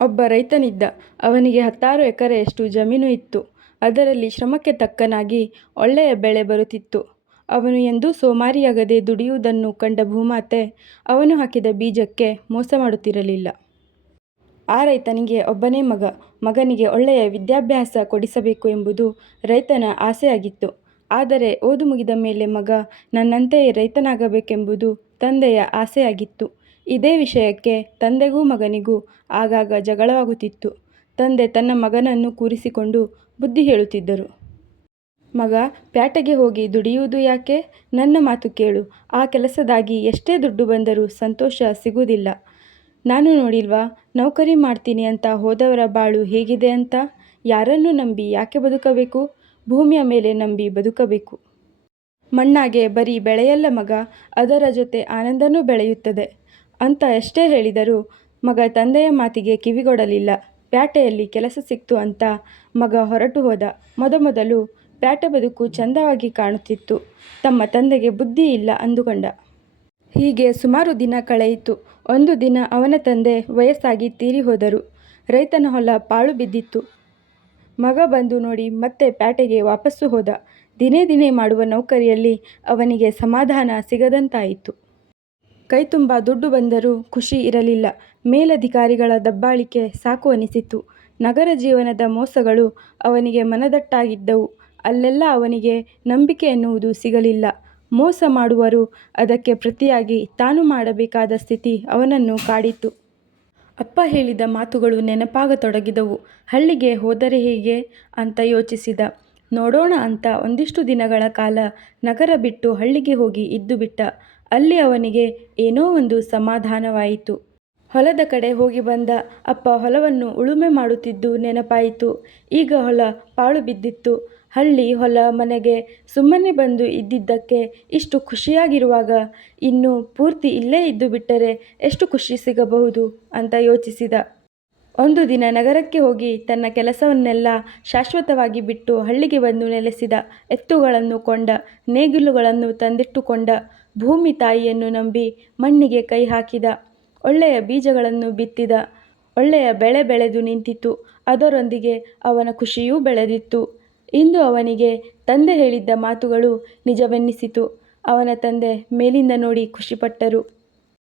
ಒಬ್ಬ ರೈತನಿದ್ದ. ಅವನಿಗೆ 10 ಎಕರೆಯಷ್ಟು ಜಮೀನು ಇತ್ತು. ಅದರಲ್ಲಿ ಶ್ರಮಕ್ಕೆ ತಕ್ಕನಾಗಿ ಒಳ್ಳೆಯ ಬೆಳೆ ಬರುತ್ತಿತ್ತು. ಅವನು ಎಂದೂ ಸೋಮಾರಿಯಾಗದೆ ದುಡಿಯುವುದನ್ನು ಕಂಡ ಭೂಮಾತೆ ಅವನು ಹಾಕಿದ ಬೀಜಕ್ಕೆ ಮೋಸ ಮಾಡುತ್ತಿರಲಿಲ್ಲ. ಆ ರೈತನಿಗೆ ಒಬ್ಬನೇ ಮಗ. ಮಗನಿಗೆ ಒಳ್ಳೆಯ ವಿದ್ಯಾಭ್ಯಾಸ ಕೊಡಿಸಬೇಕು ಎಂಬುದು ರೈತನ ಆಸೆಯಾಗಿತ್ತು. ಆದರೆ ಓದು ಮುಗಿದ ಮೇಲೆ ಮಗ ನನ್ನಂತೆಯೇ ರೈತನಾಗಬೇಕೆಂಬುದು ತಂದೆಯ ಆಸೆಯಾಗಿತ್ತು. ಇದೇ ವಿಷಯಕ್ಕೆ ತಂದೆಗೂ ಮಗನಿಗೂ ಆಗಾಗ ಜಗಳವಾಗುತ್ತಿತ್ತು. ತಂದೆ ತನ್ನ ಮಗನನ್ನು ಕೂರಿಸಿಕೊಂಡು ಬುದ್ಧಿ ಹೇಳುತ್ತಿದ್ದರು. ಮಗ, ಪ್ಯಾಟೆಗೆ ಹೋಗಿ ದುಡಿಯುವುದು ಯಾಕೆ? ನನ್ನ ಮಾತು ಕೇಳು. ಆ ಕೆಲಸದಾಗಿ ಎಷ್ಟೇ ದುಡ್ಡು ಬಂದರೂ ಸಂತೋಷ ಸಿಗುವುದಿಲ್ಲ. ನಾನು ನೋಡಿಲ್ವಾ, ನೌಕರಿ ಮಾಡ್ತೀನಿ ಅಂತ ಹೋದವರ ಬಾಳು ಹೇಗಿದೆ ಅಂತ. ಯಾರನ್ನು ನಂಬಿ ಯಾಕೆ ಬದುಕಬೇಕು? ಭೂಮಿಯ ಮೇಲೆ ನಂಬಿ ಬದುಕಬೇಕು. ಮಣ್ಣಾಗೆ ಬರೀ ಬೆಳೆಯಲ್ಲ ಮಗ, ಅದರ ಜೊತೆ ಆನಂದನೂ ಬೆಳೆಯುತ್ತದೆ ಅಂತ ಎಷ್ಟೇ ಹೇಳಿದರೂ ಮಗ ತಂದೆಯ ಮಾತಿಗೆ ಕಿವಿಗೊಡಲಿಲ್ಲ. ಪ್ಯಾಟೆಯಲ್ಲಿ ಕೆಲಸ ಸಿಕ್ತು ಅಂತ ಮಗ ಹೊರಟು ಹೋದ. ಮೊದಮೊದಲು ಪ್ಯಾಟೆ ಬದುಕು ಚಂದವಾಗಿ ಕಾಣುತ್ತಿತ್ತು. ತಮ್ಮ ತಂದೆಗೆ ಬುದ್ಧಿ ಇಲ್ಲ ಅಂದುಕೊಂಡ. ಹೀಗೆ ಸುಮಾರು ದಿನ ಕಳೆಯಿತು. ಒಂದು ದಿನ ಅವನ ತಂದೆ ವಯಸ್ಸಾಗಿ ತೀರಿ ಹೋದರು. ರೈತನ ಹೊಲ ಪಾಳು ಬಿದ್ದಿತ್ತು. ಮಗ ಬಂದು ನೋಡಿ ಮತ್ತೆ ಪ್ಯಾಟೆಗೆ ವಾಪಸ್ಸು ಹೋದ. ದಿನೇ ದಿನೇ ಮಾಡುವ ನೌಕರಿಯಲ್ಲಿ ಅವನಿಗೆ ಸಮಾಧಾನ ಸಿಗದಂತಾಯಿತು. ಕೈ ತುಂಬ ದುಡ್ಡು ಬಂದರೂ ಖುಷಿ ಇರಲಿಲ್ಲ. ಮೇಲಧಿಕಾರಿಗಳ ದಬ್ಬಾಳಿಕೆ ಸಾಕು ಅನಿಸಿತು. ನಗರ ಜೀವನದ ಮೋಸಗಳು ಅವನಿಗೆ ಮನದಟ್ಟಾಗಿದ್ದವು. ಅಲ್ಲೆಲ್ಲ ಅವನಿಗೆ ನಂಬಿಕೆ ಎನ್ನುವುದು ಸಿಗಲಿಲ್ಲ. ಮೋಸ ಮಾಡುವರು, ಅದಕ್ಕೆ ಪ್ರತಿಯಾಗಿ ತಾನು ಮಾಡಬೇಕಾದ ಸ್ಥಿತಿ ಅವನನ್ನು ಕಾಡಿತು. ಅಪ್ಪ ಹೇಳಿದ ಮಾತುಗಳು ನೆನಪಾಗತೊಡಗಿದವು. ಹಳ್ಳಿಗೆ ಹೋದರೆ ಹೇಗೆ ಅಂತ ಯೋಚಿಸಿದ. ನೋಡೋಣ ಅಂತ ಒಂದಿಷ್ಟು ದಿನಗಳ ಕಾಲ ನಗರ ಬಿಟ್ಟು ಹಳ್ಳಿಗೆ ಹೋಗಿ ಇದ್ದು ಬಿಟ್ಟ. ಅಲ್ಲಿ ಅವನಿಗೆ ಏನೋ ಒಂದು ಸಮಾಧಾನವಾಯಿತು. ಹೊಲದ ಕಡೆ ಹೋಗಿ ಬಂದ. ಅಪ್ಪ ಹೊಲವನ್ನು ಉಳುಮೆ ಮಾಡುತ್ತಿದ್ದು ನೆನಪಾಯಿತು. ಈಗ ಹೊಲ ಪಾಳು ಬಿದ್ದಿತ್ತು. ಹಳ್ಳಿ ಹೊಲ ಮನೆಗೆ ಸುಮ್ಮನೆ ಬಂದು ಇದ್ದಿದ್ದಕ್ಕೆ ಇಷ್ಟು ಖುಷಿಯಾಗಿರುವಾಗ ಇನ್ನು ಪೂರ್ತಿ ಇಲ್ಲೇ ಇದ್ದು ಬಿಟ್ಟರೆ ಎಷ್ಟು ಖುಷಿ ಸಿಗಬಹುದು ಅಂತ ಯೋಚಿಸಿದ. ಒಂದು ದಿನ ನಗರಕ್ಕೆ ಹೋಗಿ ತನ್ನ ಕೆಲಸವನ್ನೆಲ್ಲ ಶಾಶ್ವತವಾಗಿ ಬಿಟ್ಟು ಹಳ್ಳಿಗೆ ಬಂದು ನೆಲೆಸಿದ. ಎತ್ತುಗಳನ್ನು ಕೊಂಡ, ನೇಗಿಲುಗಳನ್ನು ತಂದಿಟ್ಟುಕೊಂಡ. ಭೂಮಿ ತಾಯಿಯನ್ನು ನಂಬಿ ಮಣ್ಣಿಗೆ ಕೈ ಹಾಕಿದ. ಒಳ್ಳೆಯ ಬೀಜಗಳನ್ನು ಬಿತ್ತಿದ. ಒಳ್ಳೆಯ ಬೆಳೆ ಬೆಳೆದು ನಿಂತಿತು. ಅದರೊಂದಿಗೆ ಅವನ ಖುಷಿಯೂ ಬೆಳೆದಿತ್ತು. ಇಂದು ಅವನಿಗೆ ತಂದೆ ಹೇಳಿದ್ದ ಮಾತುಗಳು ನಿಜವೆನ್ನಿಸಿತು. ಅವನ ತಂದೆ ಮೇಲಿಂದ ನೋಡಿ ಖುಷಿಪಟ್ಟರು.